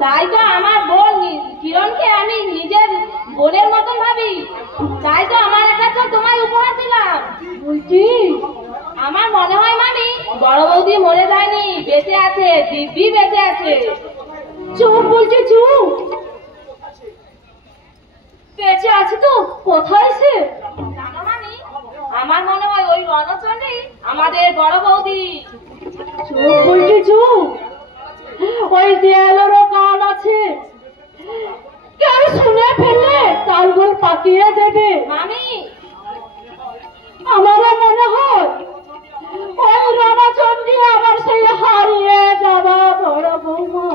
তাই তো আমার বোন কিরণকে আমি নিজের বোনের মতন ভাবি, তাই তো আমার কাছে তোমায় উপহার দিলাম। বলছি আমার মনে হয় মামি বড় বৌদি মরে যায়নি, বেঁচে আছে, দিব্যি বেঁচে আছে। চুপ বলছি, চুপ। বেঁচে আছে তো? কোথায় সে? জানো মামি, আমার মনে হয় ওই রণচণ্ডী আমাদের বড় বৌদি। চুপ বলছি, চুপ। ওই দেয়ালেরও কান আছে, কেউ শুনে ফেললে তালগোল পাকিয়ে দেবে। মামি আমারও মনে হয় ওই রণচণ্ডী আবার সেই হারিয়ে যাওয়া বড় বৌমা,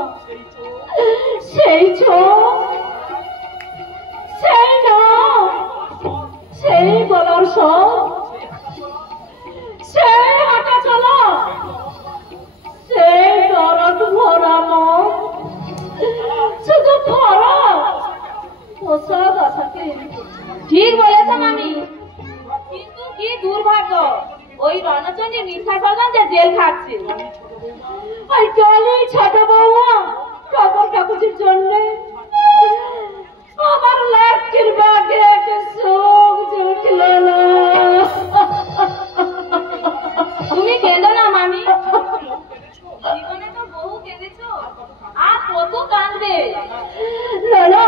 সেই চোখ, সেই নাম, সেই গলার সব, সেই হাঁটা চলা, সেই দরদ ভরা মন, শুধু ভরা পোশাক আশাকে। ঠিক বলেছ মামি, কিন্তু কি দুর্ভাগ্য ওই রণচণ্ডী মিথ্যা স্বজনকে জেল খাচ্ছে। ওই কালি ছোট বৌমা কাপড় কাকুচির জন্য আমার লক্ষ্মীর বাগে একটা সুখ জুটল না। তুমি কেঁদো না মামি, জীবনে তো বহু কেঁদেছো, আর কত কাঁদবে। না,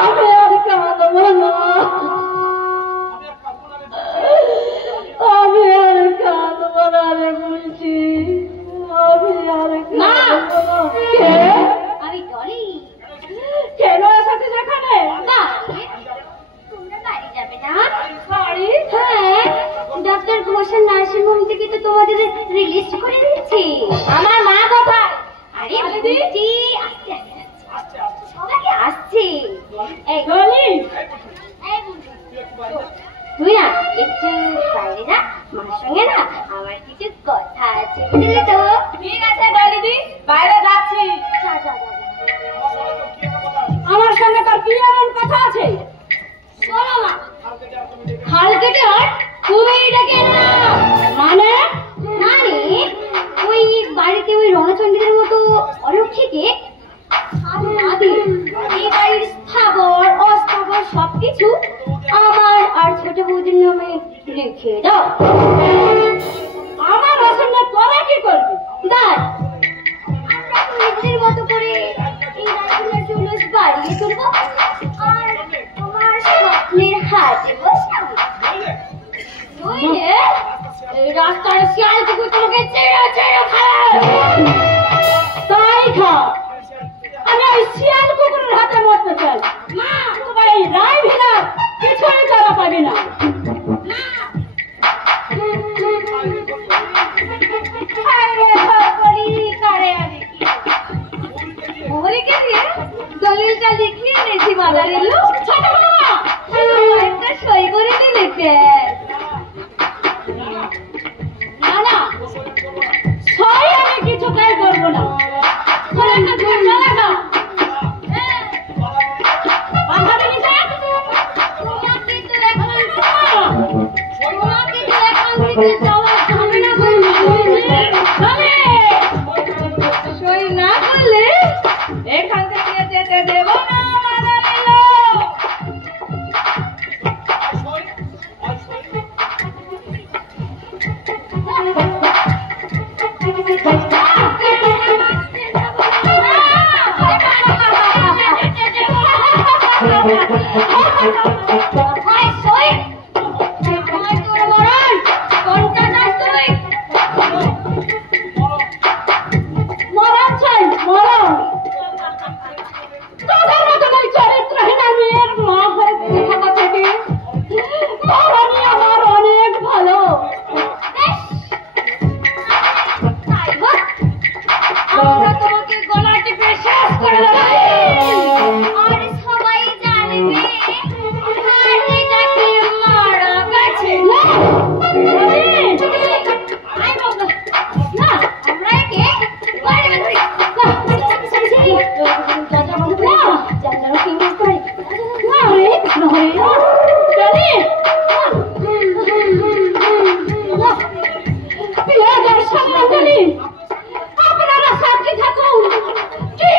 আমি আর কাঁদবো না, আমি আর কাঁদবো না রে বলছি, আমি আর কাঁদবো না। কে? আমি ডলি। কেন এসেছিস এখানে? তোমরা বাড়ি যাবে না? বাড়ি? হ্যাঁ, ডক্টর ঘোষের নার্সিং হোম থেকে তো তোমাদের রিলিজ করে দিয়েছে। আমার মা কোথায়? আরে বলছি, আস্তে সবাই আসছে। এই ডলি, এই বুঝি, তুই না একটু বাইরে যা, মার সঙ্গে না আমার কিছু কথা আছে, বুঝলে তো? ঠিক আছে ডলিদি, বাইরে যাচ্ছি। যা যা যা যা। আমার সঙ্গে তোর কি এমন কথা আছে? শোনো মা, খাল কেটে আর তুই ডেকে না। মানে? মানে ওই বাড়িতে ওই রণচণ্ডীদের মতো অলক্ষীকে এই বাড়ির স্থাবর অস্থাবর সবকিছু আমার আর ছোট বৌদির নামে লিখে দাও। আমার সঙ্গে তোরা কি করবি? দাঁড়, আমরা তো নিজেদের মতো করে এই রাজুলার জুলুস বাড়িয়ে তুলবো আর তোমার স্বপ্নের হাটে বসাবো। নইলে এই রাস্তার শিয়াল কুকুর তোমাকে চেড়ে চেড়ে খায়। তাই খা, আমি ওই শিয়াল কুকুরের হাতে মরতে চাই না। তোমার এই রায় ভিলা কিছুই করা পাবি না। দলিলটা লিখিয়ে এনেছি মাদারের লোক। ছোট মামা একটা সই করে দিলে না না, সই আমি কিছুটাই করবো না। তোর একটা ঘুম চলে না। বাধা দিবি না? তোমাকে তো এখন থেকে যাওয়ার ঝামেলা করবো। সই না করলে এখান থেকে যেতে দেব না মাদারের লোক। মরণ চাই, মরণ। তোদের মতো ওই চরিত্রহীন মেয়ের মা হয়ে বেঁচে থাকা থেকে মরণই আমার অনেক ভালো। আমরা তোমাকে গলা টিপে শেষ করে দেবো আর সবাই জানবে হাড়িটাকে মারা গেছে। না, আমরা একে বাইরে ধরি। জানলার ফিঙ্গার করে না রে, নয় না। চলে। পেঁয়াজের সামনে গেলি আপনারা সাক্ষী থাকুন। কি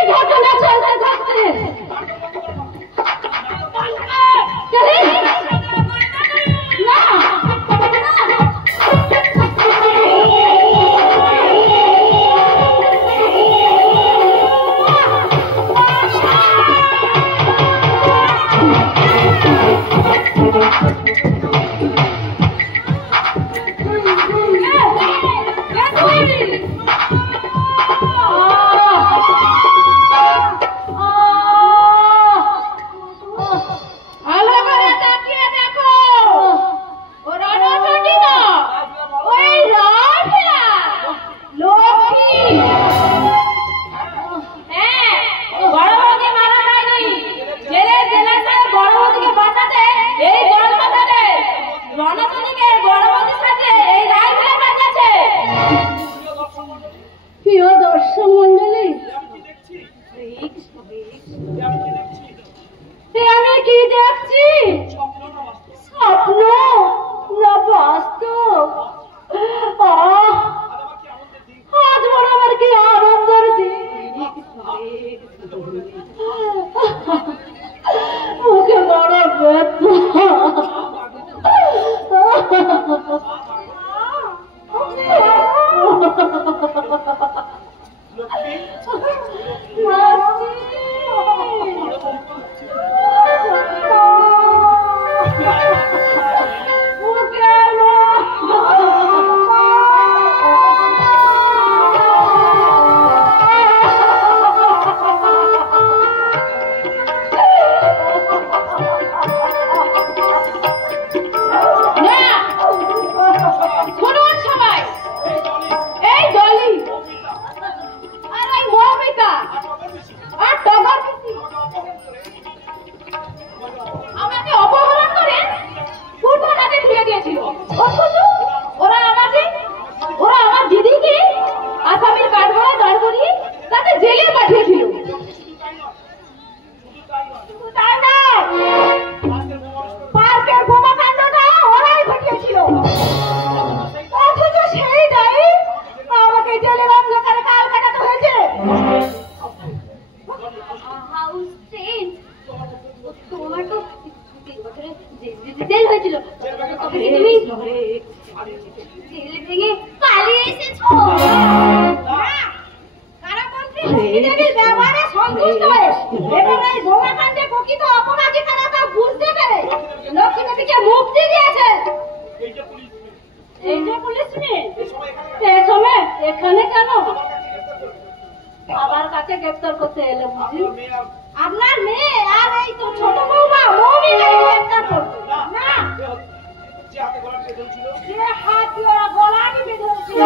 প্রকৃত অপরাধী কারা তা বুঝতে পেরে লক্ষ্মী দেবীকে মুক্তি দিয়েছে। এই যে পুলিশ মেয়ে এই সময় এখানে কেন? বাবার কাছে গ্রেফতার করতে এলে বুঝি? আপনার মেয়ে আর এই তো ছোট বৌমা মৌমিকে গ্রেফতার করতে না, যে হাত দিয়ে ওরা গলাটি বেঁধে ছিল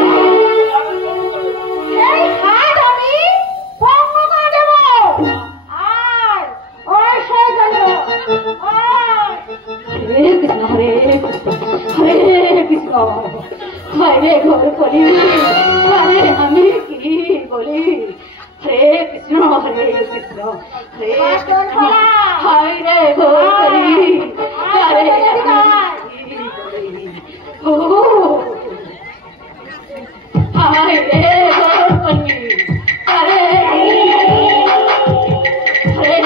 সেই হাত আমি ভঙ্গ করে দেব। আর ওই সই গেল হরে কৃষ্ণ হরে কৃষ্ণ হরে কৃষ্ণ হরে ঘোর কলি হরে আমি কি বলি হরে কৃষ্ণ হরে কৃষ্ণ হরে কৃষ্ণ হরে ঘোর কলি হরে ও হায় রে ঘোর কলি হরে হরে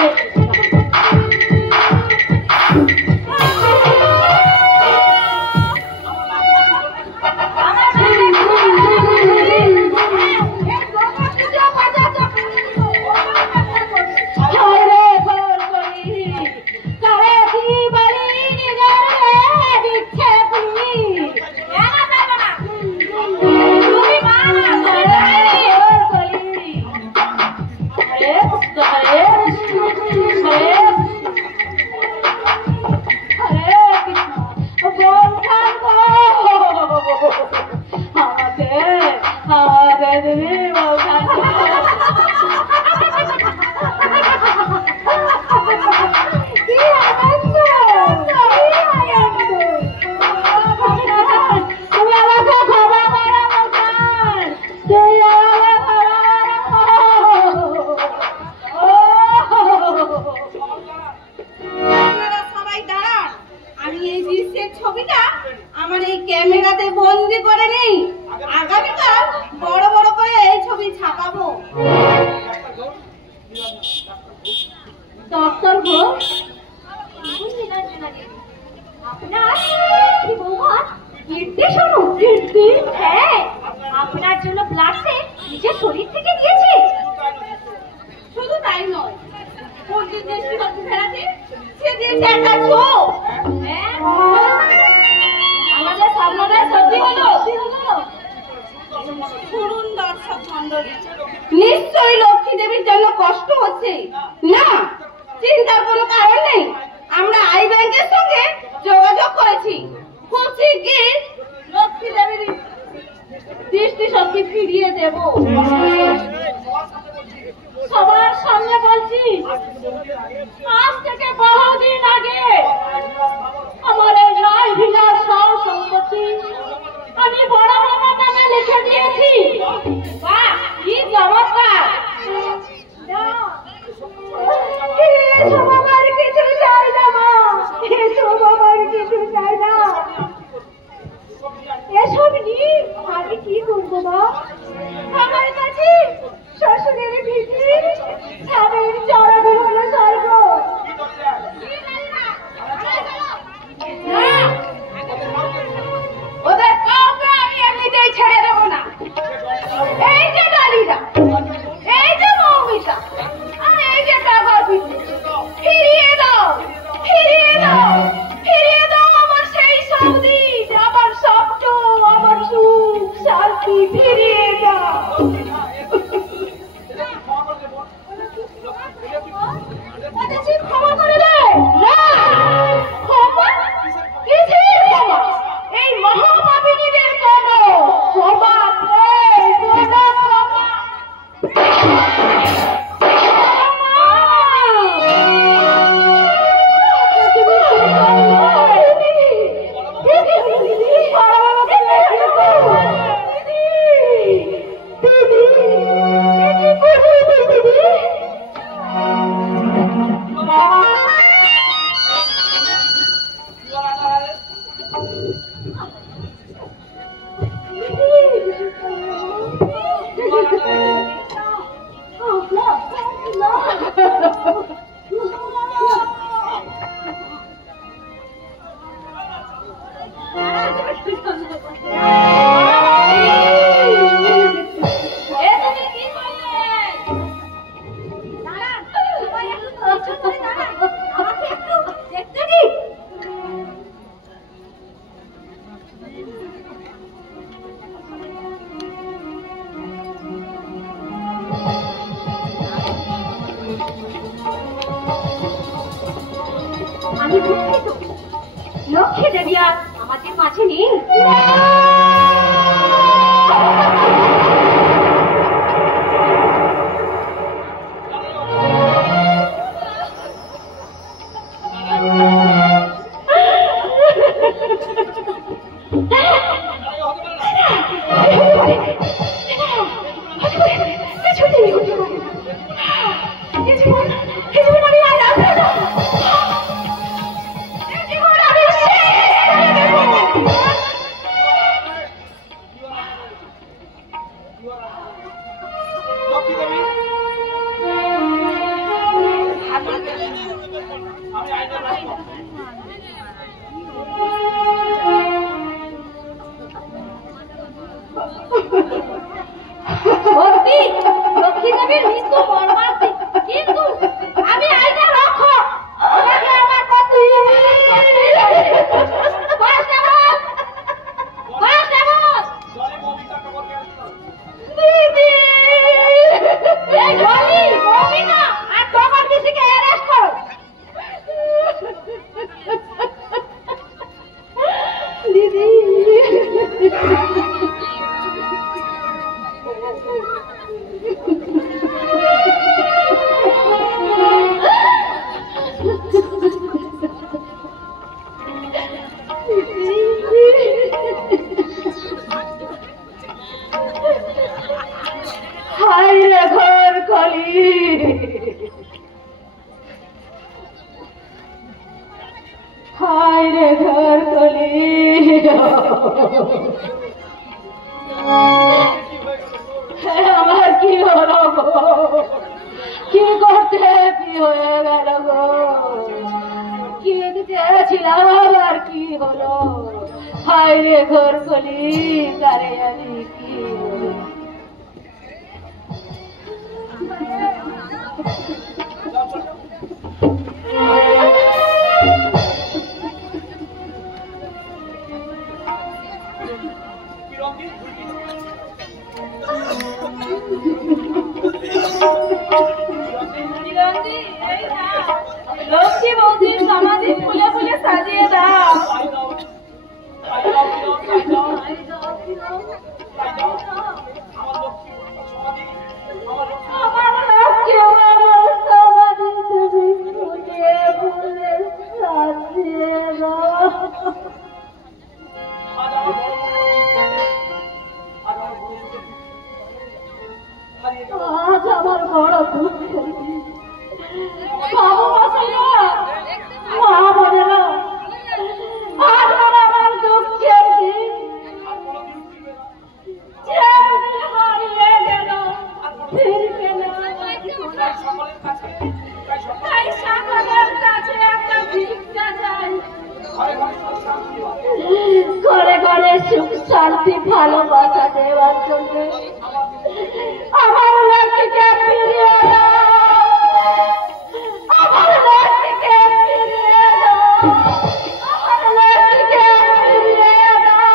আপনার জন্য ব্লাড সেট নিজের শরীর থেকে দিয়েছে। শুধু তাই নয়, আমাদের সামনাটায় সত্যি হলো। শুনুন দর্শক মন্ডলী, নিশ্চয়ই লক্ষ্মী দেবীর জন্য কষ্ট হচ্ছে না, চিন্তার কোনো কারণ নেই। আমরা আই ব্যাংকের সঙ্গে যোগাযোগ করেছি, খুব শিগগির লক্ষ্মী দেবীর দৃষ্টি শক্তি ফিরিয়ে দেব। সবার সামনে বলছি, আজ থেকে বহুদিন আগে আমার এই রায় ভিলার সব সম্পত্তি আমি বড় মামার নামে লিখে দিয়েছি। বাহ, কি চমৎকার! এসব আমার কিছু চাই না মা, এসব আমার কিছু চাই না। এসব নিয়ে আমি কি করবো মা? আমার কাছে শ্বশুরের ভিটি, স্বামীর চরণে হলো স্বর্গ। ওদের কাউকে আমি এমনিতেই ছেড়ে দেবো না। এই যে ডালিদা, এই যে মৌমিতা, আর এই যে টাকা ফিরিয়ে দাও, ফিরিয়ে দাও, ফিরিয়ে দাও আমার সেই সৌদি, আমার স্বপ্ন, আমার সুখ শান্তি ফিরিয়ে দাও। আমি দুঃখিত, লক্ষ্মী দেবী আর আমাদের মাঝে নেই। লক্ষ্মী দেবীর মৃত্যু মর্মান্তিক, কিন্তু আমি আইনের রক্ষক। ওনাকে আমার পত্নী দিদি এই ঢলি মমিনা আর তোমার দিদিকে অ্যারেস্ট করো। দিদি হায়রে ঘর কলি, হায়রে ঘর কলি, আমার কি হলো গো, কি করতে কি হয়ে গেল গো, কি চেয়েছিলাম আর কি হলো, হায়রে ঘর কলি, তারে আমি কি হলো। লক্ষ্মী বৌদির সমাধি ফুলে ফুলে সাজিয়ে দাও। আমার লক্ষ্মী বাবার সমাধি তুমি ফুলে ফুলে সাজিয়ে দাও। আজ আমার বড় দুঃখ, বাবু মশাইরা, মা বোনেরা, আজ আমার দুঃখের দিন, যেমনি হারিয়ে গেল ফিরবে না। তাই সকলের কাছে একটা ভিক্ষা চাই, ঘরে ঘরে সুখ শান্তি ভালোবাসা দেওয়ার জন্য আমার লক্ষ্মীকে ফিরিয়ে দাও, আমার লক্ষ্মীকে ফিরিয়ে দাও, আমার লক্ষ্মীকে ফিরিয়ে দাও।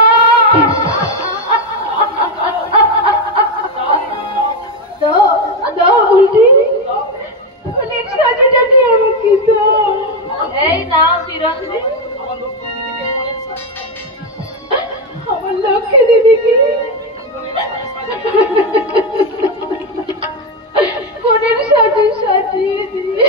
দাও উল্টি পুলিশ সাজিটা কি আমাকে দাও। এই নাও চিরঞ্জীব, আমার লক্ষ্মী দিদিকে কোনের সাথে সাজিয়ে দিয়ে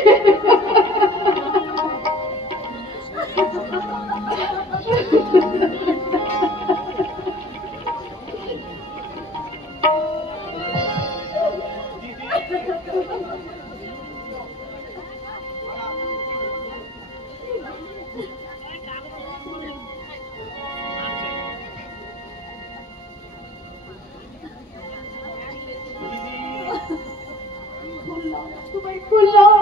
খুললাম।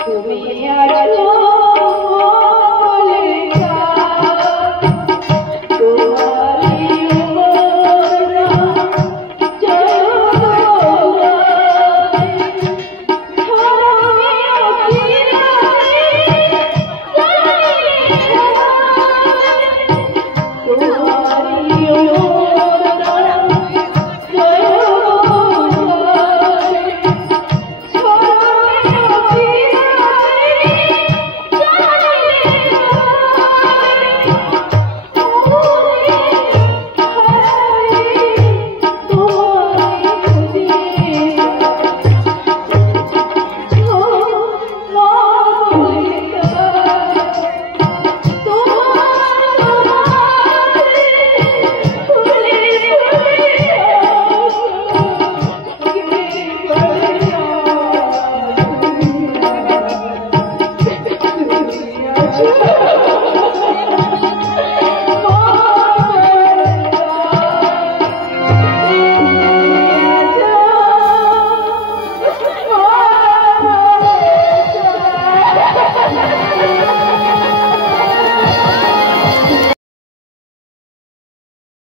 তুমি আছো